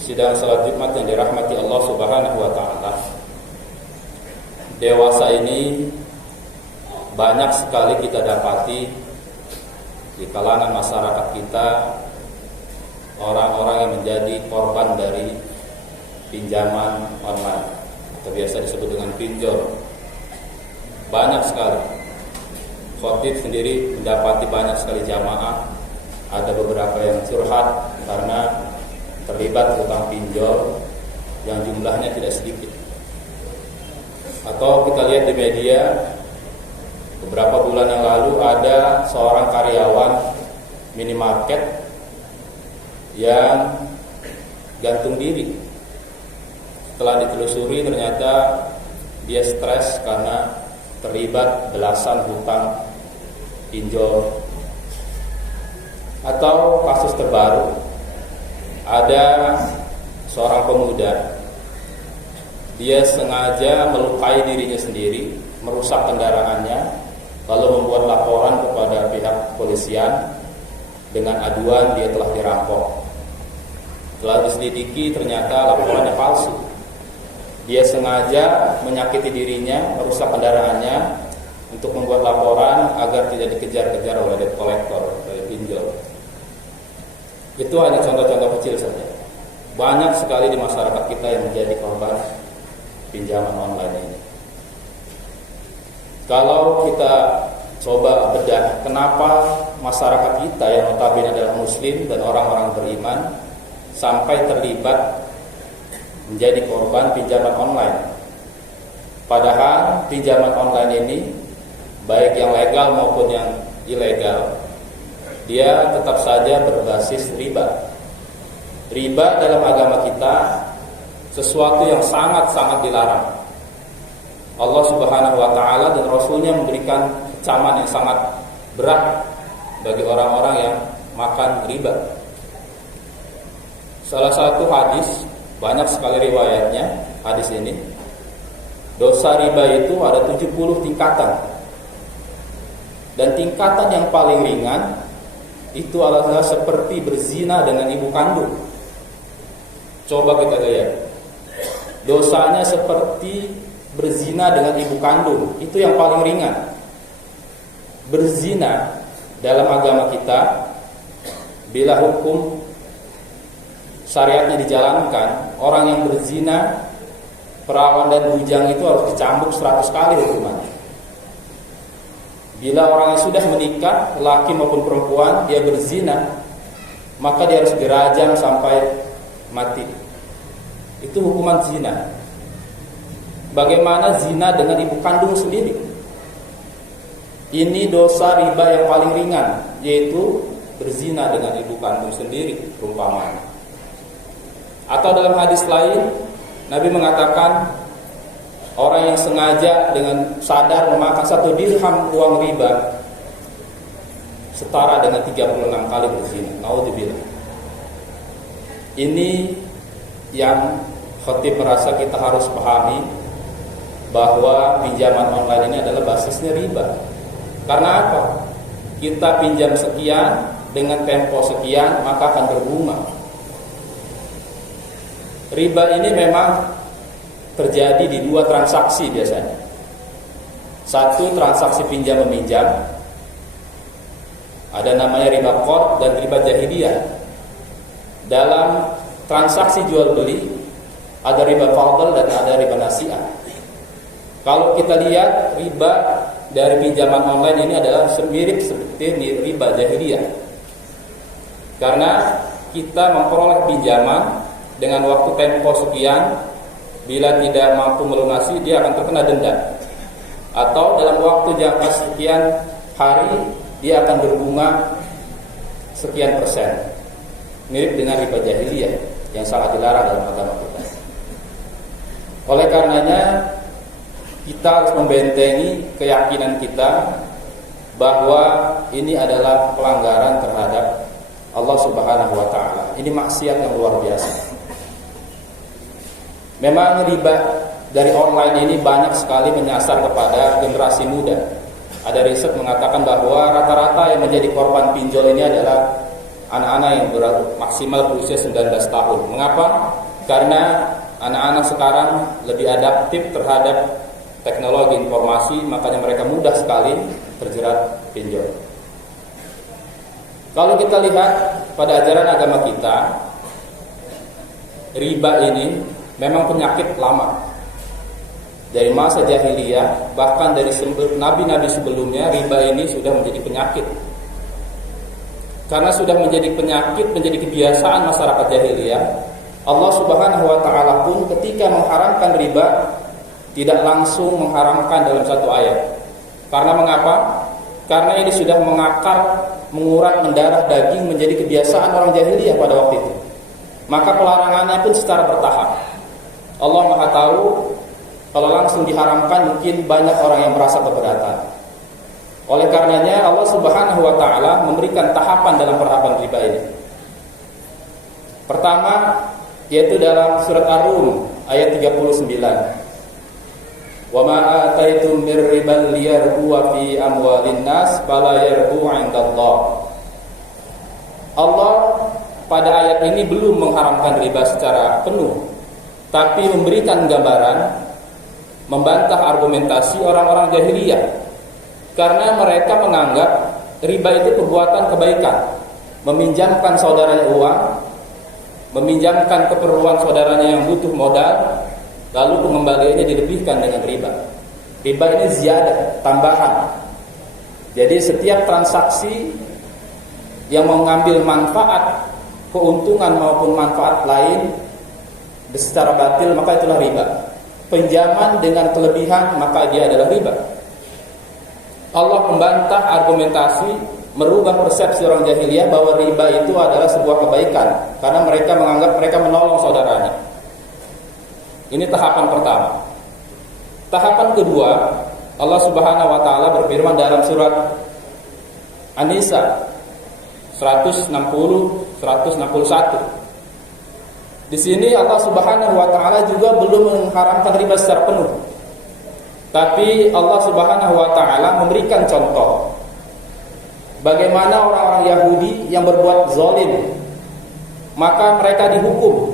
Sidang salat Jumat yang dirahmati Allah Subhanahu wa taala. Dewasa ini banyak sekali kita dapati di kalangan masyarakat kita orang-orang yang menjadi korban dari pinjaman online atau biasa disebut dengan pinjol. Banyak sekali. Khotib sendiri mendapati banyak sekali jamaah, ada beberapa yang curhat karena terlibat hutang pinjol yang jumlahnya tidak sedikit. Atau kita lihat di media beberapa bulan yang lalu ada seorang karyawan minimarket yang gantung diri. Setelah ditelusuri ternyata dia stres karena terlibat belasan hutang pinjol. Atau kasus terbaru, ada seorang pemuda, dia sengaja melukai dirinya sendiri, merusak kendaraannya, lalu membuat laporan kepada pihak kepolisian dengan aduan dia telah dirampok. Setelah diselidiki ternyata laporannya palsu. Dia sengaja menyakiti dirinya, merusak kendaraannya untuk membuat laporan agar tidak dikejar-kejar oleh debt collector, oleh pinjol. Itu hanya contoh-contoh kecil saja. Banyak sekali di masyarakat kita yang menjadi korban pinjaman online ini. Kalau kita coba bedah kenapa masyarakat kita yang notabene adalah muslim dan orang-orang beriman sampai terlibat menjadi korban pinjaman online. Padahal pinjaman online ini baik yang legal maupun yang ilegal, dia tetap saja berbasis riba. Riba dalam agama kita sesuatu yang sangat-sangat dilarang. Allah Subhanahu wa taala dan Rasulnya memberikan kecaman yang sangat berat bagi orang-orang yang makan riba. Salah satu hadis, banyak sekali riwayatnya hadis ini, dosa riba itu ada 70 tingkatan. Dan tingkatan yang paling ringan itu adalah seperti berzina dengan ibu kandung. Coba kita lihat, dosanya seperti berzina dengan ibu kandung, itu yang paling ringan. Berzina dalam agama kita, bila hukum syariatnya dijalankan, orang yang berzina, perawan dan bujang itu harus dicambuk 100 kali hukumannya. Bila orang yang sudah menikah, laki maupun perempuan, dia berzina, maka dia harus dirajam sampai mati. Itu hukuman zina. Bagaimana zina dengan ibu kandung sendiri? Ini dosa riba yang paling ringan, yaitu berzina dengan ibu kandung sendiri, perumpamaan. Atau dalam hadis lain, Nabi mengatakan orang yang sengaja dengan sadar memakan 1 dirham uang riba setara dengan 36 kali berzina. Naudzubillah. Ini yang khatib merasa kita harus pahami, bahwa pinjaman online ini adalah basisnya riba. Karena apa? Kita pinjam sekian dengan tempo sekian, maka akan berbunga. Riba ini memang terjadi di 2 transaksi biasanya. Satu, transaksi pinjam meminjam, ada namanya riba qard dan riba jahiliyah. Dalam transaksi jual beli ada riba fadl dan ada riba nasi'ah. Kalau kita lihat riba dari pinjaman online ini adalah mirip seperti riba jahiliyah. Karena kita memperoleh pinjaman dengan waktu tempo sekian, bila tidak mampu melunasi dia akan terkena denda. Atau dalam waktu jangka sekian hari dia akan berbunga sekian persen. Mirip dengan riba jahiliyah yang sangat dilarang dalam agama kita. Oleh karenanya kita harus membentengi keyakinan kita bahwa ini adalah pelanggaran terhadap Allah Subhanahu wa taala. Ini maksiat yang luar biasa. Memang riba dari online ini banyak sekali menyasar kepada generasi muda. Ada riset mengatakan bahwa rata-rata yang menjadi korban pinjol ini adalah anak-anak yang maksimal berusia 19 tahun. Mengapa? Karena anak-anak sekarang lebih adaptif terhadap teknologi informasi, makanya mereka mudah sekali terjerat pinjol. Kalau kita lihat pada ajaran agama kita, riba ini memang penyakit lama. Dari masa jahiliyah, bahkan dari nabi-nabi sebelumnya, riba ini sudah menjadi penyakit. Karena sudah menjadi penyakit, menjadi kebiasaan masyarakat jahiliyah, Allah Subhanahu wa taala pun ketika mengharamkan riba tidak langsung mengharamkan dalam satu ayat. Karena mengapa? Karena ini sudah mengakar, mengurat, mendarah daging menjadi kebiasaan orang jahiliyah pada waktu itu. Maka pelarangannya pun secara bertahap. Allah Maha tahu, kalau langsung diharamkan mungkin banyak orang yang merasa keberatan. Oleh karenanya Allah Subhanahu wa taala memberikan tahapan dalam perharapan riba ini. Pertama, yaitu dalam surat Ar-Rum ayat 39. Wa ma ataitum mir riban liyarbu fi amwalin nas fala yarbu 'indallah. Allah pada ayat ini belum mengharamkan riba secara penuh, tapi memberikan gambaran, membantah argumentasi orang-orang jahiliyah, karena mereka menganggap riba itu perbuatan kebaikan, meminjamkan saudaranya uang, meminjamkan keperluan saudaranya yang butuh modal, lalu pengembaliannya dilebihkan dengan riba. Riba ini ziyadah, tambahan. Jadi setiap transaksi yang mengambil manfaat, keuntungan maupun manfaat lain secara batil, maka itulah riba. Pinjaman dengan kelebihan, maka dia adalah riba. Allah membantah argumentasi, merubah persepsi orang jahiliyah bahwa riba itu adalah sebuah kebaikan, karena mereka menganggap mereka menolong saudaranya. Ini tahapan pertama. Tahapan kedua, Allah Subhanahu wa taala berfirman dalam surat An-Nisa 160 161. Di sini Allah Subhanahu wa taala juga belum mengharamkan riba secara penuh. Tapi Allah Subhanahu wa taala memberikan contoh bagaimana orang-orang Yahudi yang berbuat zalim, maka mereka dihukum.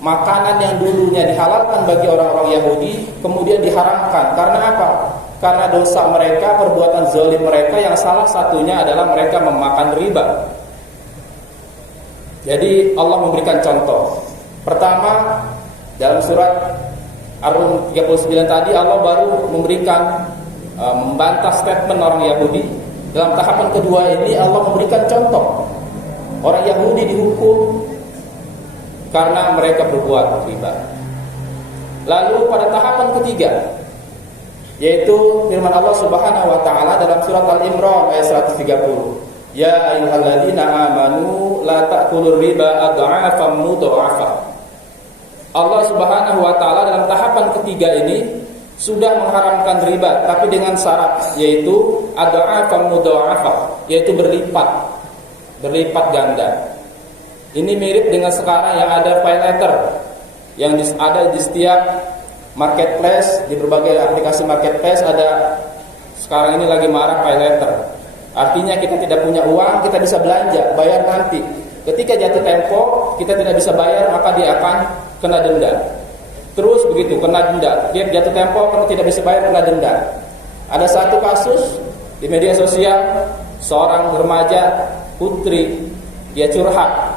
Makanan yang dulunya dihalalkan bagi orang-orang Yahudi kemudian diharamkan. Karena apa? Karena dosa mereka, perbuatan zalim mereka yang salah satunya adalah mereka memakan riba. Jadi Allah memberikan contoh. Pertama, dalam surat Ar-Rum 39 tadi Allah baru memberikan membantah statement orang Yahudi. Dalam tahapan kedua ini Allah memberikan contoh. Orang Yahudi dihukum karena mereka berbuat riba. Lalu pada tahapan ketiga, yaitu firman Allah Subhanahu wa taala dalam surat Al-Imran ayat 130. Ya ayyuhalladzina amanu la ta'kulur riba adha'afan mudha'afa. Allah Subhanahu wa taala dalam tahapan ketiga ini sudah mengharamkan riba, tapi dengan syarat, yaitu adha'afan mudha'afa, yaitu berlipat ganda. Ini mirip dengan sekarang yang ada pay letter yang ada di setiap marketplace, di berbagai aplikasi marketplace ada. Sekarang ini lagi marak pay letter. Artinya kita tidak punya uang, kita bisa belanja, bayar nanti. Ketika jatuh tempo, kita tidak bisa bayar, maka dia akan kena denda. Terus begitu, kena denda. Dia jatuh tempo, kalau tidak bisa bayar, kena denda. Ada satu kasus di media sosial, seorang remaja putri, dia curhat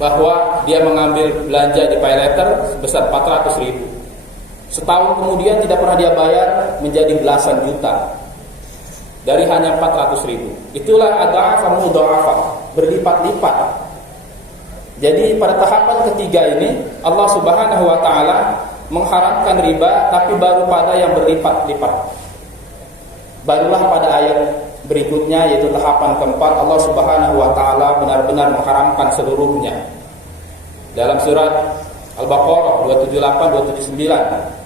bahwa dia mengambil belanja di pay letter sebesar 400.000. Setahun kemudian tidak pernah dia bayar, menjadi belasan juta. Dari hanya 400.000. Itulah adha'afa mudha'afa, berlipat-lipat. Jadi pada tahapan ketiga ini Allah Subhanahu wa taala mengharamkan riba, tapi baru pada yang berlipat-lipat. Barulah pada ayat berikutnya, yaitu tahapan keempat, Allah Subhanahu wa taala benar-benar mengharamkan seluruhnya. Dalam surat Al-Baqarah 278 279.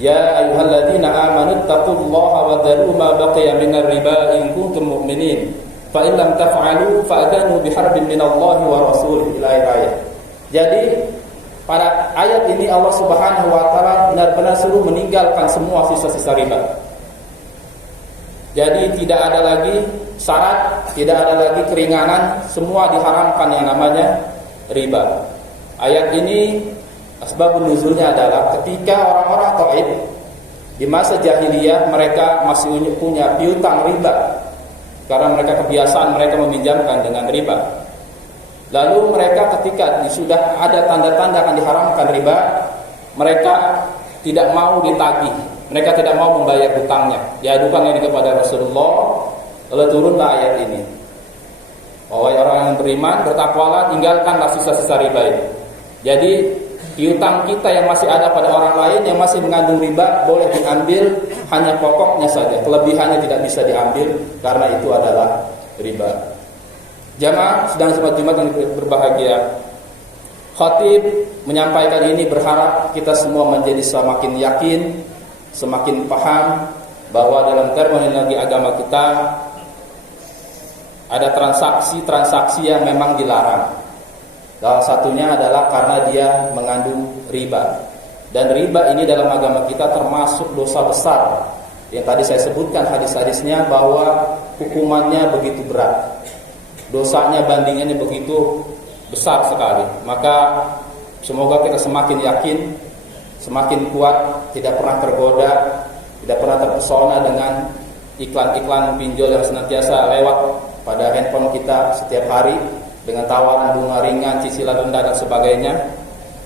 Ya ayyuhalladzina amanu taqullaha wa dharu ma baqiya minar riba in kuntum mu'minin. Fa in lam taf'alu fa'adanu biharbin minallahi wa rasulih ila ayat. Jadi pada ayat ini Allah Subhanahu wa taala benar-benar suruh meninggalkan semua sisa-sisa riba. Jadi tidak ada lagi syarat, tidak ada lagi keringanan, semua diharamkan yang namanya riba. Ayat ini asbabun nuzulnya adalah ketika orang-orang Taif di masa jahiliyah mereka masih punya piutang riba karena mereka kebiasaan mereka meminjamkan dengan riba. Lalu mereka ketika sudah ada tanda-tanda akan diharamkan riba, mereka tidak mau ditagih, mereka tidak mau membayar hutangnya. Diadukan ini kepada Rasulullah, lalu turunlah ayat ini. Wahai orang yang beriman, bertakwalah, tinggalkanlah sisa-sisa riba ini. Jadi piutang kita yang masih ada pada orang lain yang masih mengandung riba boleh diambil, hanya pokoknya saja, kelebihannya tidak bisa diambil karena itu adalah riba. Jamaah sedang sholat Jumat yang berbahagia, khatib menyampaikan ini berharap kita semua menjadi semakin yakin, semakin paham bahwa dalam terminologi agama kita ada transaksi-transaksi yang memang dilarang. Salah satunya adalah karena dia mengandung riba. Dan riba ini dalam agama kita termasuk dosa besar. Yang tadi saya sebutkan hadis-hadisnya bahwa hukumannya begitu berat. Dosanya bandingannya begitu besar sekali. Maka semoga kita semakin yakin, semakin kuat, tidak pernah tergoda, tidak pernah terpesona dengan iklan-iklan pinjol yang senantiasa lewat pada handphone kita setiap hari dengan tawaran bunga ringan, cicilan rendah dan sebagainya.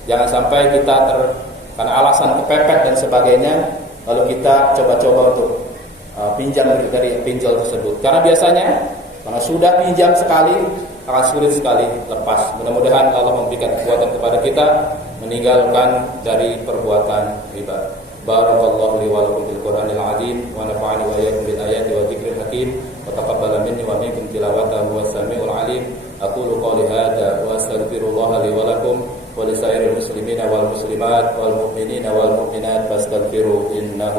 Jangan sampai kita karena alasan kepepet dan sebagainya lalu kita coba-coba untuk pinjam dari pinjol tersebut. Karena biasanya kalau sudah pinjam sekali akan sulit sekali lepas. Mudah-mudahan Allah memberikan kekuatan kepada kita meninggalkan dari perbuatan riba. Barakallahu li wa lakum bil Qur'anil azim wa nafa'ani wa iyyakum bil ayati wa dzikril hakim wa taqabbala minni wa minkum tilawatahu was samiul alim. Aqulu qawli hadza wa astaghfirullaha li wa lakum wa li sairil muslimina wal muslimat wal mu'minina wal mu'minat fastaghfiru innahu